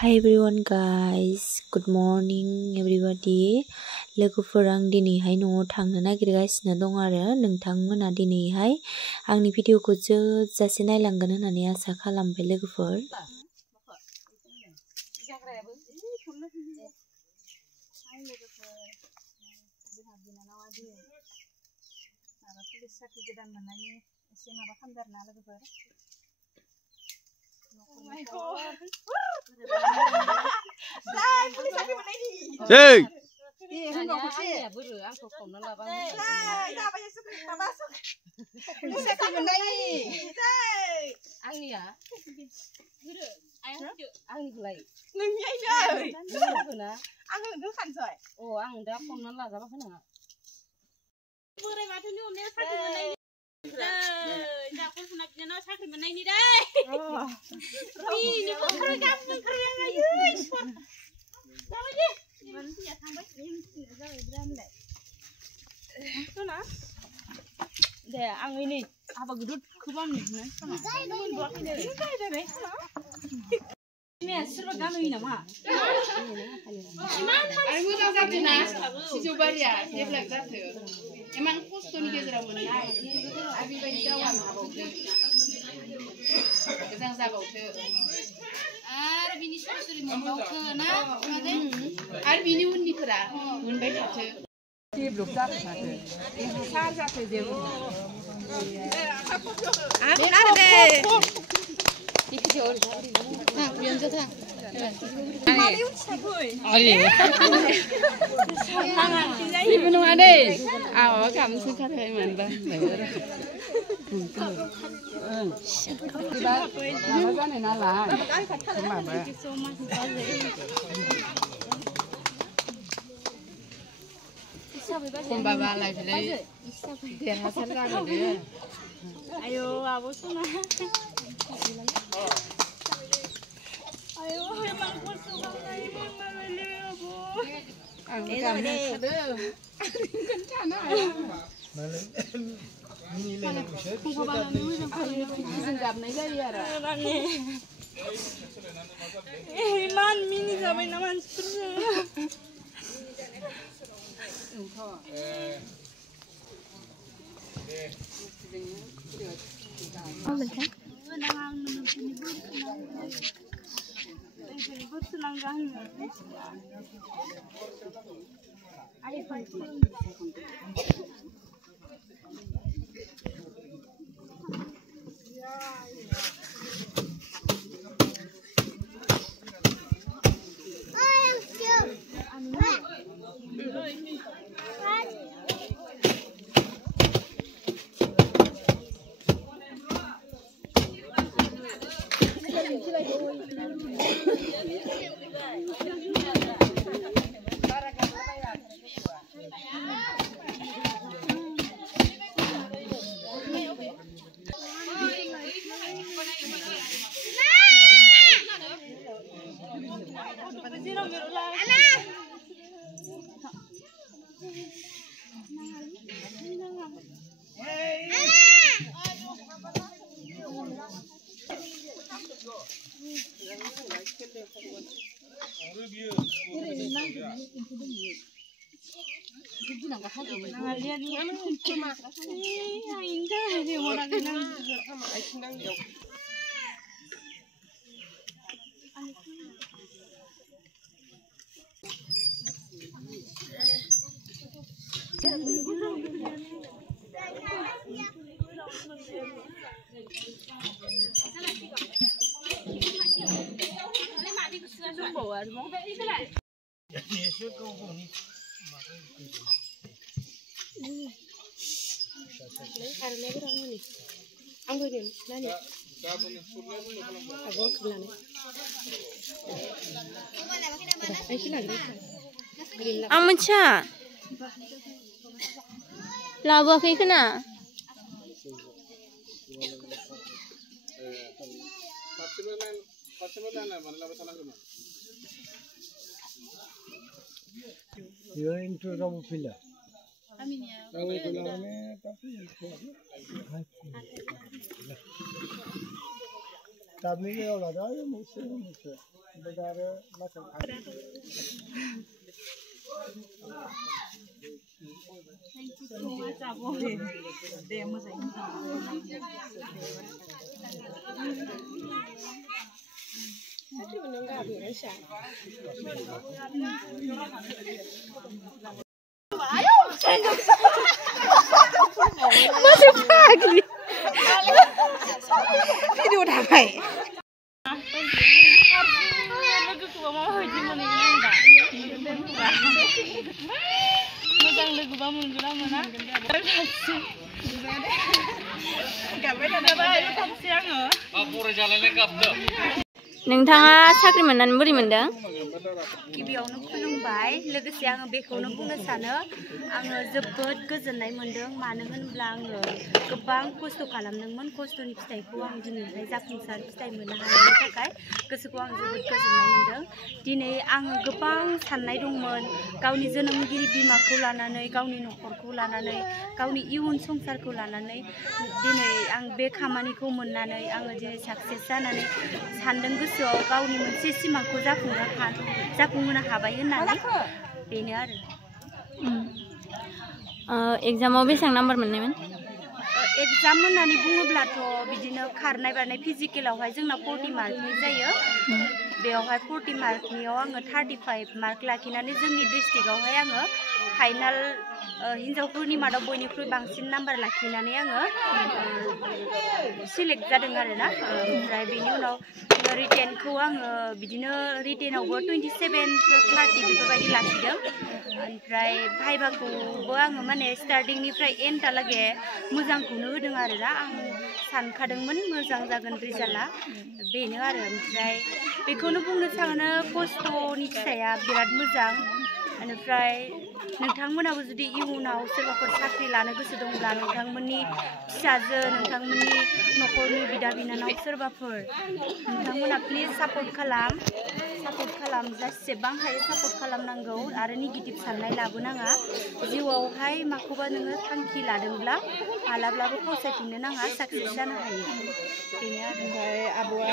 Hi everyone guys, good morning everybody. लोगोफोर आं दिनैहाय न'आव थांनो नागिरगासिनो दं आरो नोंथांमोना दिनैहाय आंनि भिडिअखौ जोबजासे नायलांगोन होननानै आसा खालामबाय लोगोफोर। Hey! आं मोनथिया लाबोआखै खोना दाबनि जायगायाव लादों आरो मोनसे ओमफ्राय दा आरो लासै masih pagi video damai नोंथाङा साख्रि मोननानै बोरै मोनदों? गिबियावनो खुलुमबाय लोगोसे आङो बेखौनो बुंनो सानो आङो जोबोद गोजोननाय मोनदों मानो होनब्ला आङो गोबां खस्थ' खालामदोंमोन खस्थ'नि फिथाइखौ आं दिनैहाय जाफुंसार फिथाइ मोननो हानायनि थाखाय गोसोखौ आं जोबोद गोजोननाय मोनदों दिनै आङो गोबां साननाय दंमोन गावनि जोनोमगिरि बिमाखौ लानानै गावनि न'खरखौ लानानै गावनि इयुन संसारखौ लानानै दिनै आं बे खामानिखौ मोननानै आङो दिनै साक्सेस जानानै सानदों गोसोआव गावनि मोनसे सिमांखौ जाफुंहोनो हाबाय होननानै बेनो आरो एग्जामाव बेसेबां नाम्बार मोननायमोन? एग्जाम होननानै बुङोब्लाथ' बिदिनो खारनाय बारनाय फिजिकेलावहाय जोंना 40 मार्कनि जायो बेयावहाय 40 मार्कनियाव आङो 35 मार्क लाखिनानै जोंनि डिस्ट्रिक्टआवहाय आङो फाइनाल हिन्जावफोरनि मादाव बयनिख्रुइ बांसिन नाम्बार लाखिनानै आङो सिलेक्ट जादों आरोना ओमफ्राय बेनि उनाव रिटेनखौ आङो बिदिनो रिटेनावबो 27-30 बेफोरबायदि लाखिदों ओमफ्राय भाइभाखौबो आङो माने स्टार्टिंनिफ्राय एन्डहालागै मोजांखौनो होदों आरोना आं सानखादोंमोन मोजां जागोन रिजाल्टआ बेनो आरो ओमफ्राय बेखौनो बुंनो सानो खस्थ'नि फिथाइया बिराद मोजां बेनिफ्राय नोंथांमोनाबो जुदि इयुनाव सोरबाफोर साख्रि लानो गोसो दंब्ला नोंथांमोननि फिसाजो नोंथांमोननि न'खरनि बिदा बिनानाव सोरबाफोर नोंथांमोना प्लिज सापर्ट खालाम जेसेबां हायो सापर्ट खालामनांगौ आरो नेगेटिभ साननाय लाबोनाङा जिउआवहाय माखौबा नोङो थांखि लादोंब्ला मालाब्लाबो फावसायफिननो नाङा साक्सेस जानो हायो बेनो आरो ओमफ्राय आब'आ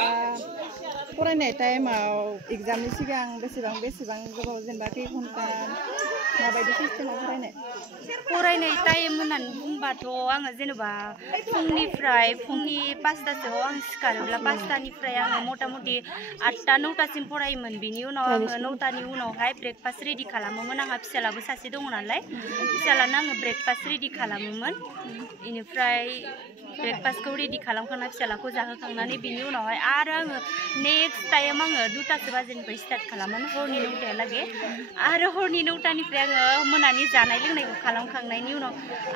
फरायनाय टाइमाव एग्जामनि सिगां बेसेबां गोबाव जेनेबा खै घन्टा माबायदि सिस्टेमाव फरायनाय टाइम होननानै बुंबाथ' आङो जेनेबा फुंनि 5टासोआव आं सिखारोब्ला 5टानिफ्राय आङो मथा मथि 8टा 9टासिम फरायोमोन बिनि उनाव आङो 9टानि उनावहाय ब्रेकफास्ट रेडि खालामोमोन आंहा फिसालाबो सासे दङ नालाय फिसालानो आङो ब्रेकफास्ट रेडि खालामोमोन बेनिफ्राय ब्रेकफास्टखौ रेडि खालामखांना फिसालाखौ जाहोखांनानै बिनि उनावहाय आरो आङो नेक्स्ट टाइम आङो 2टासो बाजिनिफ्राय स्टार्ट खालामोन हरनि 9टायालागै आरो हरनि 9टानिफ्राय आङो मोनानि जानाय लोंनायखौ खालामखांनायनि उनाव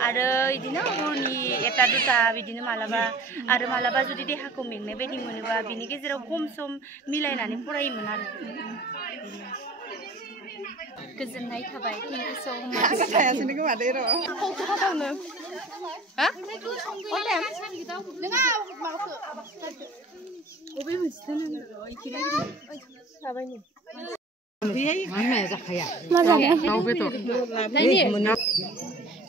आरो बिदिनो हरनि 1टा 2टा बिदिनो मालाबा जुदि देहाखौ मेंनाय बायदि मोनोबा बिनि गेजेराव खम सम मिलायनानै फरायोमोन आरो गोजोननाय थाबाय थेंक इउ स' माच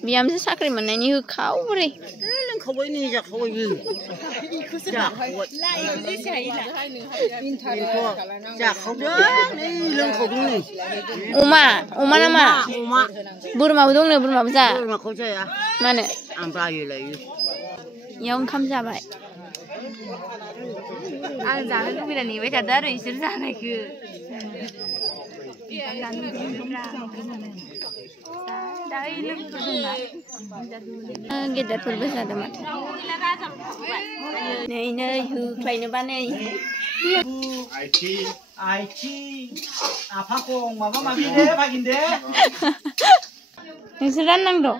बिहामजो साख्रि मोननायनि होखावब्रै लोंखावबाय नै जाखावबायबो जाखावदों नै लोंखावदों नै अमा नामा बोरमाबो दंनो बोरमाबो जा बोरमाखौ जाया मानो आं बायो लायो इयाव ओंखाम जाबाय आं जानो लुबैना नेबाय थादों आरो इसोर जानायखौ गेदेरफोरबो जादों माथो नै होख्लायनो बानाय आफाखौ माबा माबि दे भागिन दे नोंसोर राननांद'